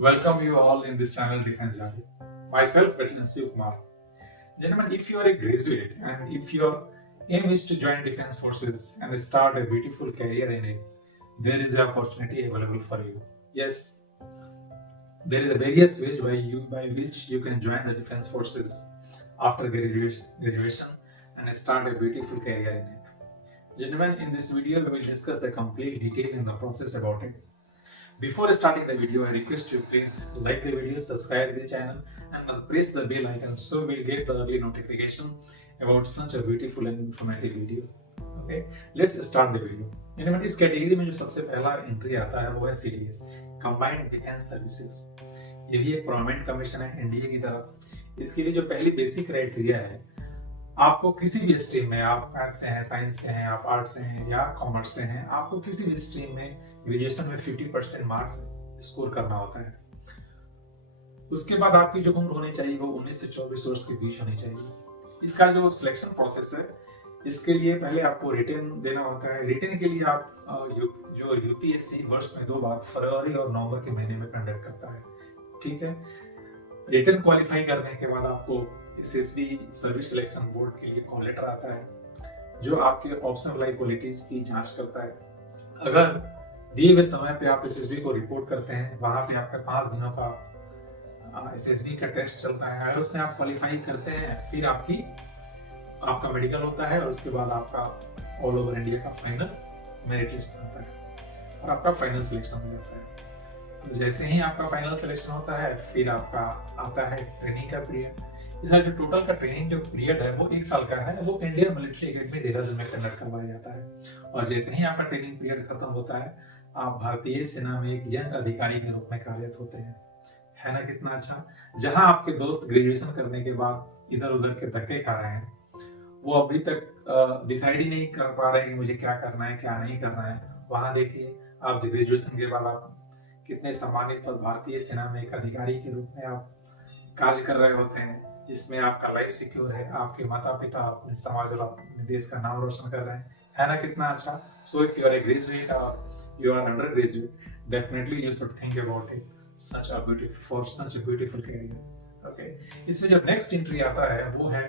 Welcome you all in this channel Defense Journey. Myself, Veteran Shiv Kumar. Gentlemen, if you are a graduate and if your aim is to join Defense Forces and start a beautiful career in it, there is an opportunity available for you. Yes, there is a various ways by which you can join the Defense Forces after graduation and start a beautiful career in it. Gentlemen, in this video, we will discuss the complete detail in the process about it. Before starting the video, I request you please like the video, subscribe to the channel and press the bell icon so we'll get the early notification about such a beautiful and informative video. Okay, let's start the video. Anyway, इस category में जो सबसे पहला entry आता है वो है CDS, combined defence services. ये भी एक परमानेंट कमीशन है एनडीए की तरह। इसके लिए जो पहली बेसिक क्राइटेरिया है, आपको किसी भी स्ट्रीम में, आप मैथ्स से हैं, साइंस से हैं, आप आर्ट्स से हैं या कॉमर्स से हैं, आपको किसी भी स्ट्रीम में ग्रेजुएशन में 50% मार्क्स स्कोर करना होता है। उसके बाद आपकी जो उम्र होनी चाहिए वो 19 से 24 वर्ष के बीच होनी चाहिए। इसका जो सिलेक्शन प्रोसेस है, इसके लिए पहले आपको रिटन देना होता है। रिटन के लिए आप जो यूपीएससी वर्ष में 2 बार फरवरी और नवंबर के महीने में कंडक्ट करता है। ठीक है, रिटन क्वालिफाई करने के बाद आपको एसएसबी सर्विस सिलेक्शन बोर्ड के लिए कॉल लेटर आता है जो आपके ऑप्शनल लाइबिलिटी की जांच करता है। अगर दिए हुए समय पे आप एसएसबी को रिपोर्ट करते हैं, वहां पे आपका 5 दिनों का एसएसबी का टेस्ट चलता है। अगर उसमें आप क्वालिफाई करते हैं, फिर आपका मेडिकल होता है और उसके बाद आपका ऑल ओवर इंडिया का फाइनल मेरिट लिस्ट आता है और आपका फाइनल सिलेक्शन हो जाता है। तो जैसे ही आपका फाइनल सिलेक्शन होता है, फिर आपका आता है ट्रेनिंग का पीरियड। इसका जो टोटल का ट्रेनिंग जो पीरियड है वो 1 साल का है। वो इंडियन मिलिट्री एकेडमी देहरादून में कंडक्ट करवाया जाता है और जैसे ही आपका ट्रेनिंग पीरियड खत्म होता है, आप भारतीय सेना में एक यंग अधिकारी के रूप में कार्यरत होते हैं। है ना कितना अच्छा। जहां आपके दोस्त ग्रेजुएशन करने के बाद इधर उधर के धक्के खा रहे हैं, वो अभी तक डिसाइड ही नहीं कर पा रहे हैं कि मुझे क्या करना है क्या नहीं करना है, वहां देखिए आप ग्रेजुएशन के बाद आप कितने सम्मानित पद भारतीय सेना में एक अधिकारी के रूप में आप कार्य कर रहे होते हैं, जिसमें आपका लाइफ सिक्योर है, आपके माता पिता अपने समाज और अपने देश का नाम रोशन कर रहे हैं। है ना कितना अच्छा। So if you are a graduate और you are undergraduate, definitely you should think about it such a beautiful career. Okay, इसमें जब नेक्स्ट एंट्री आता है वो है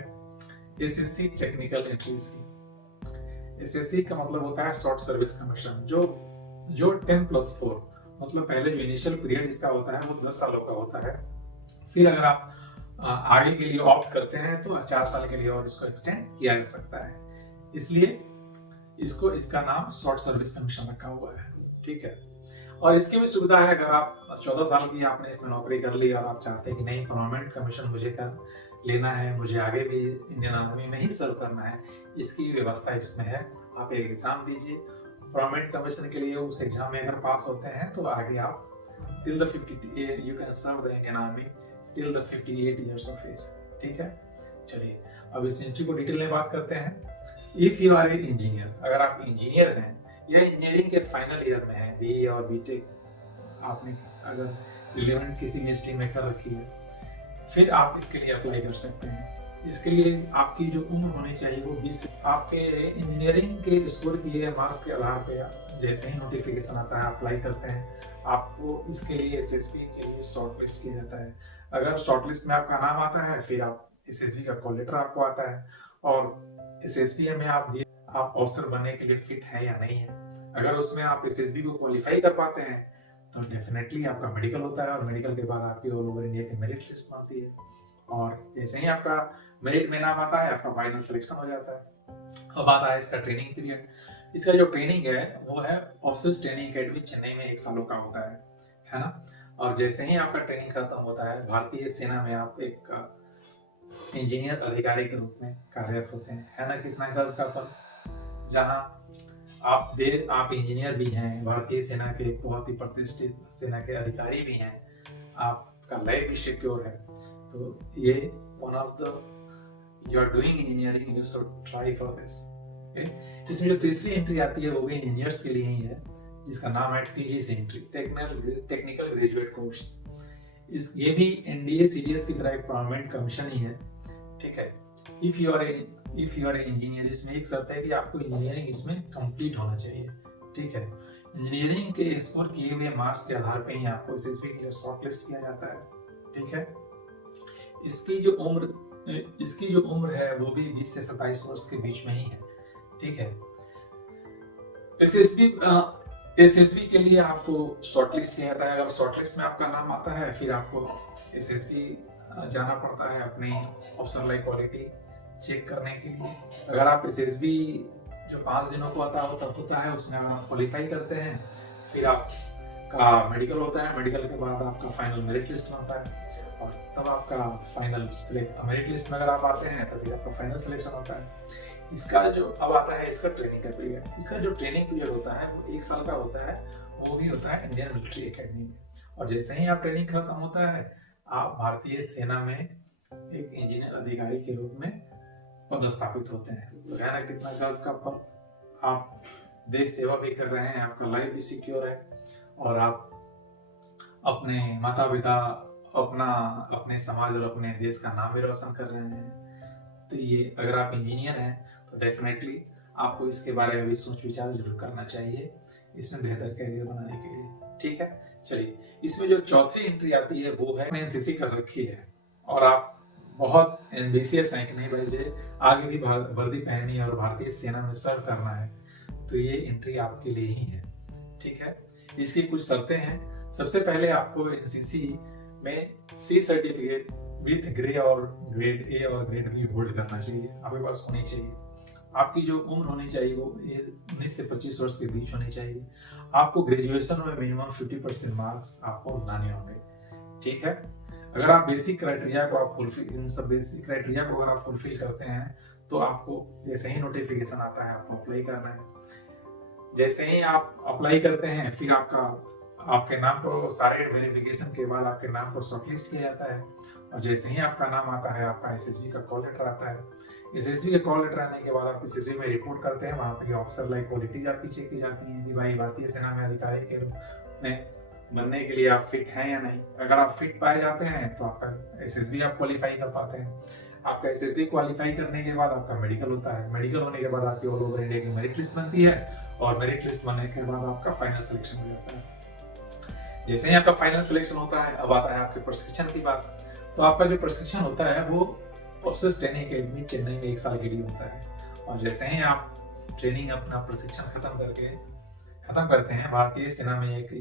एसएससी टेक्निकल एंट्रीज की। एसएससी का मतलब होता है शॉर्ट सर्विस कमीशन, जो 10+4 मतलब पहले जो इनिशियल पीरियड इसका होता है वो 10 सालों का होता है। फिर अगर आप आगे के लिए ऑप्ट करते हैं तो 4 साल के लिए और इसको एक्सटेंड किया जा सकता है, इसलिए इसका नाम शॉर्ट सर्विस कमीशन रखा हुआ है। ठीक है, और इसकी भी सुविधा है, अगर आप 14 साल की आपने इसमें नौकरी कर ली और आप चाहते हैं कि नहीं परमानेंट कमीशन मुझे कर लेना है, मुझे आगे भी इंडियन आर्मी में ही सर्व करना है, इसकी व्यवस्था इसमें है। आप एक एग्जाम दीजिए परमानेंट कमीशन के लिए, उस एग्जाम में अगर पास होते हैं तो आगे आप till the 50 you can serve the Indian Army till the 58 years of age. ठीक है, चलिए अब इस एंट्री को डिटेल में बात करते हैं। If you are a engineer, अगर आप इंजीनियर हैं या इंजीनियरिंग के फाइनल ईयर में हैं, बीए और बीटेक आपने अगर रिलेवेंट किसी भी स्ट्रीम में कर रखी है, फिर आप इसके लिए अप्लाई कर सकते हैं। इसके लिए आपकी जो उम्र होनी चाहिए वो 20। आपके इंजीनियरिंग के स्कोर किए मार्क्स के आधार पर जैसे ही नोटिफिकेशन आता है अप्लाई करते हैं, आपको इसके लिए एसएसबी के लिए शॉर्ट लिस्ट किया जाता है। अगर शॉर्ट लिस्ट में आपका नाम आता है, फिर आप एसएसबी का कॉल लेटर आपको आता है और एसएसबी में आप ऑफिसर बनने के लिए फिट है या नहीं है। अगर उसमें आप एसएसबी को क्वालिफाई कर पाते हैं तो डेफिनेटली आपका मेडिकल होता है और मेडिकल के बाद आपकी ऑल ओवर इंडिया की मेरिट लिस्ट आती है और जैसे ही आपका मेरिट में नाम आता है, आपका फाइनल सिलेक्शन हो जाता है। अब आता है इसका ट्रेनिंग पीरियड। इसका जो ट्रेनिंग है वो है ऑफिसर्स ट्रेनिंग अकेडमी चेन्नई में 1 सालों का होता है ना। और जैसे ही आपका ट्रेनिंग खत्म होता है, भारतीय सेना में आप एक इंजीनियर अधिकारी के रूप में कार्यरत होते हैं। है ना कितना गर्व का पल, जहां आप इंजीनियर भी हैं, भारतीय सेना के एक बहुत ही प्रतिष्ठित सेना के अधिकारी भी हैं, आपका लाइफ भी सिक्योर है। तो ये one of the you are doing engineering, you should try for this. इसमें जो तीसरी एंट्री आती है वो भी इंजीनियर्स के लिए ही है, जिसका नाम है TGC entry, technical graduate course. ये भी एनडीए सीडीएस की तरह एक परमानेंट कमीशन ही है। ठीक है, if you are a engineer, इसमें एक शर्त है कि आपको इंजीनियरिंग इसमें कंप्लीट होना चाहिए। ठीक है, इंजीनियरिंग के स्कोर किए हुए मार्क्स के आधार पर ही आपको एसएसबी के लिए शॉर्ट लिस्ट किया जाता है। ठीक है, इसकी जो उम्र है वो भी 20 से 27 वर्ष के बीच में ही है। ठीक है, एसएसबी के लिए आपको शॉर्टलिस्ट किया जाता है। अगर शॉर्टलिस्ट में आपका नाम आता है फिर आपको एसएसबी जाना पड़ता है अपनी ऑप्शनल लाइक क्वालिटी चेक करने के लिए। अगर आप एसएसबी जो 5 दिनों को होता है उसमें अगर आप क्वालिफाई करते हैं फिर आपका मेडिकल होता है। मेडिकल के बाद आपका फाइनल मेरिट लिस्ट होता है और तब आपका फाइनल मेरिट लिस्ट में अगर आप आते हैं तो फिर आपका फाइनल सिलेक्शन होता है। इसका जो अब आता है इसका ट्रेनिंग का पीरियड। इसका जो ट्रेनिंग पीरियड होता है वो 1 साल का होता है, वो भी होता है इंडियन मिलिट्री एकेडमी में। और जैसे ही आप ट्रेनिंग खत्म होता है आप भारतीय सेना में एक इंजीनियर अधिकारी के रूप में पदस्थापित होते हैं। तो है ना कितना गर्व का पल, आप देश सेवा भी कर रहे हैं, आपका लाइफ भी सिक्योर है और आप अपने माता पिता अपने समाज और अपने देश का नाम भी रोशन कर रहे हैं। तो ये अगर आप इंजीनियर हैं तो डेफिनेटली आपको इसके बारे में भी सोच विचार जरूर करना चाहिए इसमें बेहतर करियर बनाने के लिए। ठीक है, चलिए इसमें जो चौथी एंट्री आती है वो है एनसीसी कर रखी है और आप बहुत एम्बिशियस हैं कि नहीं भाई मुझे आगे भी वर्दी पहननी है और भारतीय सेना में सर्व करना है, तो ये एंट्री आपके लिए ही है। ठीक है, इसकी कुछ शर्तें हैं। सबसे पहले आपको एनसीसी में सी सर्टिफिकेट विथ ग्रे और ग्रेड ए और ग्रेड बी होल्ड करना चाहिए, आपके पास होनी चाहिए। आपकी जो उम्र होनी चाहिए वो 19 से 25 वर्ष के बीच होनी चाहिए। आपको ग्रेजुएशन में मिनिमम 50% मार्क्स आपको लाने होंगे। ठीक है, अगर आप बेसिक क्राइटेरिया को आप फुलफिल करते हैं तो आपको जैसे ही नोटिफिकेशन आता है आपको अप्लाई करना है। जैसे ही आप अप्लाई करते हैं फिर आपके नाम को सारे वेरिफिकेशन के बाद आपके नाम को शॉर्टलिस्ट किया जाता है और जैसे ही आपका नाम आता है आपका एसएसबी का कॉल लेटर आता है। एसएसबी का कॉल लेटर आने के बाद आप एसएसबी में रिपोर्ट करते हैं, वहाँ पे ऑफिसर लाइक क्वालिटीज आपकी चेक की जाती है कि भाई भारतीय सेना में अधिकारी के रूप में बनने के लिए आप फिट हैं या नहीं। अगर आप फिट पाए जाते हैं तो आपका एसएसबी आप क्वालिफाई कर पाते हैं। आपका एसएसबी क्वालिफाई करने के बाद आपका मेडिकल होता है। मेडिकल होने के बाद आपकी ऑल ओवर इंडिया की मेरिट लिस्ट बनती है और मेरिट लिस्ट बनने के बाद आपका फाइनल सिलेक्शन हो जाता है। जैसे ही आपका फाइनल सिलेक्शन होता है अब आता है आपके प्रशिक्षण की बात। तो आपका जो प्रशिक्षण होता है वो ऑफिसर्स ट्रेनिंग अकेडमी चेन्नई में 1 साल के लिए होता है और जैसे ही आप ट्रेनिंग अपना प्रशिक्षण खत्म करते हैं भारतीय सेना में एक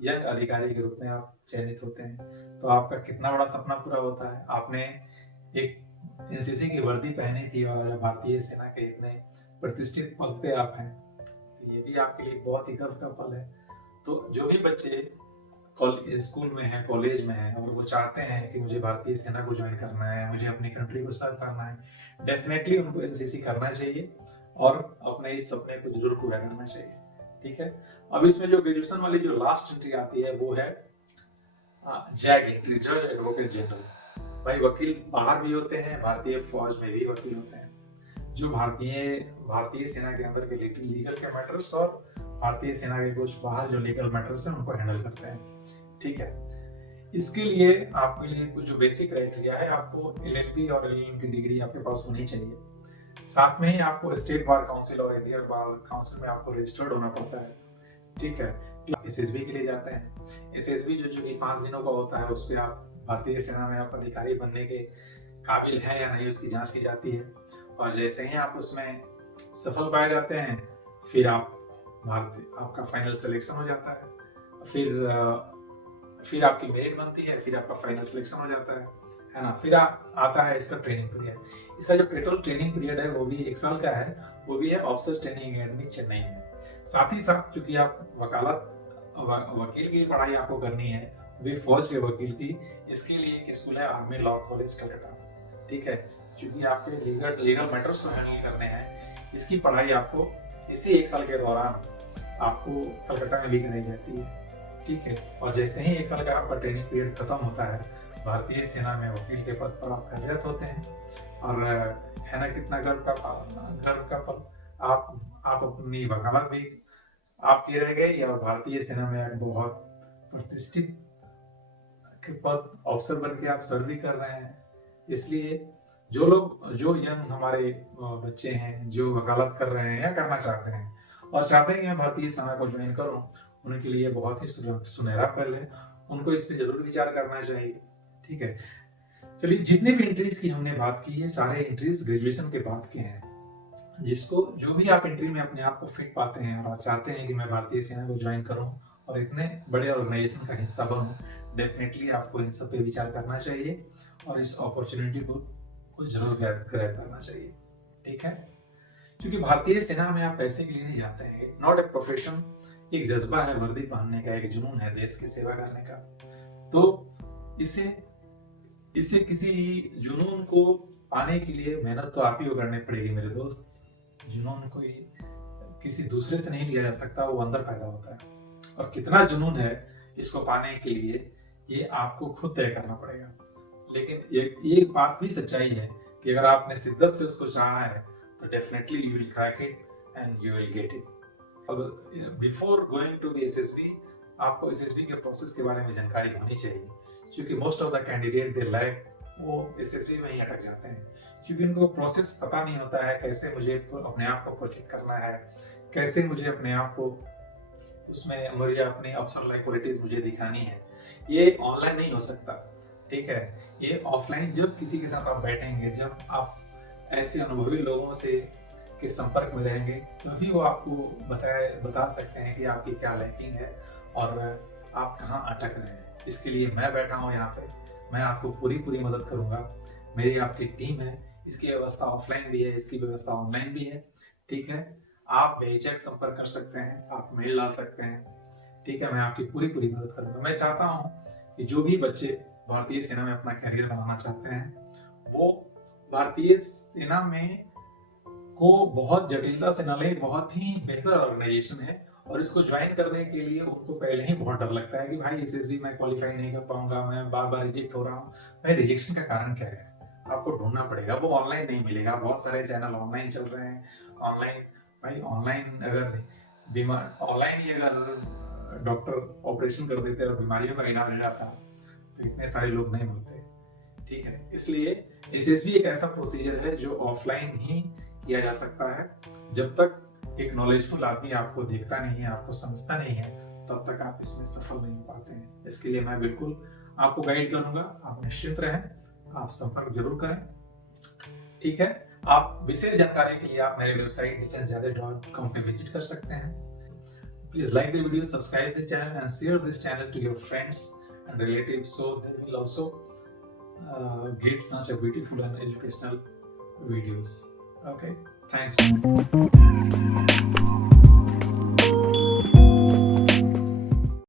यंग अधिकारी के रूप में आप चयनित होते हैं। तो आपका कितना बड़ा सपना पूरा होता है, आपने एक एनसीसी की वर्दी पहनी थी और भारतीय सेना के इतने प्रतिष्ठित पद पे आप हैं, तो ये भी आपके लिए बहुत ही गर्व का पल है। तो जो भी बच्चे स्कूल में है, कॉलेज में है और वो चाहते हैं कि मुझे भारतीय सेना को ज्वाइन करना है, मुझे अपनी कंट्री को सर्व करना है, डेफिनेटली उनको एनसीसी करना चाहिए और अपने इस सपने को जरूर पूरा करना चाहिए। ठीक है, अब इसमें जो ग्रेजुएशन वाली जो लास्ट एंट्री आती है वो है जैग एंट्री, जज एडवोकेट जनरल। भाई वकील बाहर भी होते हैं, भारतीय फौज में भी वकील होते हैं जो भारतीय सेना के अंदर के लीगल के मैटर्स और भारतीय सेना के कुछ बाहर जो लीगल मैटर्स हैं उनको हैंडल करते हैं। ठीक है, इसके लिए आपके लिए कुछ जो बेसिक क्राइटेरिया है, आपको एलएलबी और एलएलएम की डिग्री आपके पास होनी चाहिए। साथ में ही आपको स्टेट बार काउंसिल और इंडियन बार काउंसिल में आपको रजिस्टर्ड होना पड़ता है। ठीक है, एसएसबी के लिए जाते हैं। एसएसबी जो 5 दिनों का होता है उस पर आप भारतीय सेना में आप अधिकारी बनने के काबिल हैं या नहीं उसकी जांच की जाती है और जैसे ही आप उसमें सफल पाए जाते हैं फिर आपका फाइनल सिलेक्शन हो जाता है। फिर आपकी मेरिट बनती है, फिर आपका फाइनल सिलेक्शन हो जाता है ना। फिर आता है इसका ट्रेनिंग पीरियड। इसका जो टोटल ट्रेनिंग पीरियड है वो भी 1 साल का है, वो भी है ऑफिसर्स ट्रेनिंग अकेडमी चेन्नई में। साथ ही साथ चूंकि आप वकील की पढ़ाई आपको करनी है, भी फौज के वकील की, इसके लिए एक स्कूल है आर्मी लॉ कॉलेज कलकत्ता। ठीक है, चूंकि आपके लीगल मैटर्स को हैंडल करने हैं, इसकी पढ़ाई आपको इसी 1 साल के दौरान आपको कलकत्ता में भी कराई जाती है। ठीक है, और जैसे ही 1 साल का आपका ट्रेनिंग पीरियड खत्म होता है भारतीय सेना में वकील के पद पर आप कार्यरत होते हैं और है ना कितना गर्व का पल। आप अपनी वकालत भी आपकी रह गई और भारतीय सेना में एक बहुत प्रतिष्ठित पद अफसर बन के आप सर्व भी कर रहे हैं। इसलिए जो यंग हमारे बच्चे हैं जो वकालत कर रहे हैं या करना चाहते हैं और चाहते हैं कि मैं भारतीय सेना को ज्वाइन करूं, उनके लिए बहुत ही सुनहरा पल है, उनको इस पे जरूर विचार करना चाहिए। ठीक है, चलिए जितने भी एंट्रीज की हमने बात की है, सारे एंट्रीज ग्रेजुएशन के बाद के हैं। जिसको जो भी आप एंट्री में अपने आप को फिट पाते हैं और चाहते हैं कि मैं भारतीय सेना को ज्वाइन करूं और इतने बड़े ऑर्गेनाइजेशन का हिस्सा बनूं, डेफिनेटली आपको इन सब पे विचार करना चाहिए और इस अपॉर्चुनिटी को जरूर ग्रैब करना चाहिए। ठीक है, क्योंकि भारतीय सेना में आप पैसे के लिए नहीं जाते हैं, नॉट ए प्रोफेशन, एक जज्बा है वर्दी पहनने का, एक जुनून है देश की सेवा करने का। तो इसे किसी जुनून को पाने के लिए मेहनत तो आप ही को करनी पड़ेगी मेरे दोस्त। जुनून कोई किसी दूसरे से नहीं लिया जा सकता, वो अंदर पैदा होता है, और कितना जुनून है इसको पाने के लिए ये आपको खुद तय करना पड़ेगा। लेकिन ये बात भी सच्चाई है कि अगर आपने शिद्दत से उसको चाहा है तो definitely you will crack it and you will get it. अब before going to the SSB आपको एसएसबी के प्रोसेस के बारे में जानकारी होनी चाहिए, क्योंकि most of the candidate they lack, वो एसएसबी में ही अटक जाते हैं, क्योंकि उनको प्रोसेस पता नहीं होता है, कैसे मुझे अपने आप को प्रोजेक्ट करना है, कैसे मुझे अपने आप को उसमें मुझे अपनी अफसर लाइक क्वालिटीज मुझे दिखानी है। ये ऑनलाइन नहीं हो सकता। ठीक है, ये ऑफलाइन जब किसी के साथ आप बैठेंगे, जब आप ऐसे अनुभवी लोगों से के संपर्क में रहेंगे, तभी वो आपको बता सकते हैं कि आपकी क्या लैकिंग है और आप कहाँ अटक रहे हैं। इसके लिए मैं बैठा हूँ यहाँ पे, मैं आपको पूरी मदद करूंगा। मेरी आपकी टीम है, इसकी व्यवस्था ऑफलाइन भी है, इसकी व्यवस्था ऑनलाइन भी है। ठीक है, आप बेझिझक संपर्क कर सकते हैं, आप मेल ला सकते हैं। ठीक है, मैं आपकी पूरी मदद करूंगा। मैं चाहता हूँ कि जो भी बच्चे भारतीय सेना में अपना करियर बनाना चाहते हैं, वो भारतीय सेना में को बहुत जटिलता से न ले, बहुत ही बेहतर ऑर्गेनाइजेशन है, और इसको ज्वाइन करने के लिए उनको पहले ही बहुत डर लगता है कि भाई एसएसबी मैं क्वालिफाई नहीं कर पाऊंगा, मैं बार रिजेक्ट हो रहा हूँ। भाई रिजेक्शन का कारण क्या है, आपको ढूंढना पड़ेगा, वो ऑनलाइन नहीं मिलेगा। बहुत सारे चैनल ऑनलाइन चल रहे हैं, ऑनलाइन भाई ऑनलाइन अगर बीमार ऑनलाइन ही अगर डॉक्टर ऑपरेशन कर देते और बीमारियों का इलाज हो जाता तो इतने सारे लोग नहीं मरते। ठीक है, इसलिए एसएसबी एक ऐसा प्रोसीजर है जो ऑफलाइन ही किया जा सकता है। जब तक एक नॉलेजफुल आदमी आपको देखता नहीं है, आपको समझता नहीं है, तब तक आप इसमें सफल नहीं हो पाते हैं। इसके लिए मैं बिल्कुल आपको गाइड करूंगा, आप निश्चिंत रहें, आप संपर्क जरूर करें। ठीक है, आप विशेष जानकारी के लिए आप मेरे वेबसाइट defensezyade.com पे विजिट कर सकते हैं। Please like the video, subscribe this channel and share this channel to your friends and relatives, so they will also get such a beautiful and educational videos. Okay, thanks.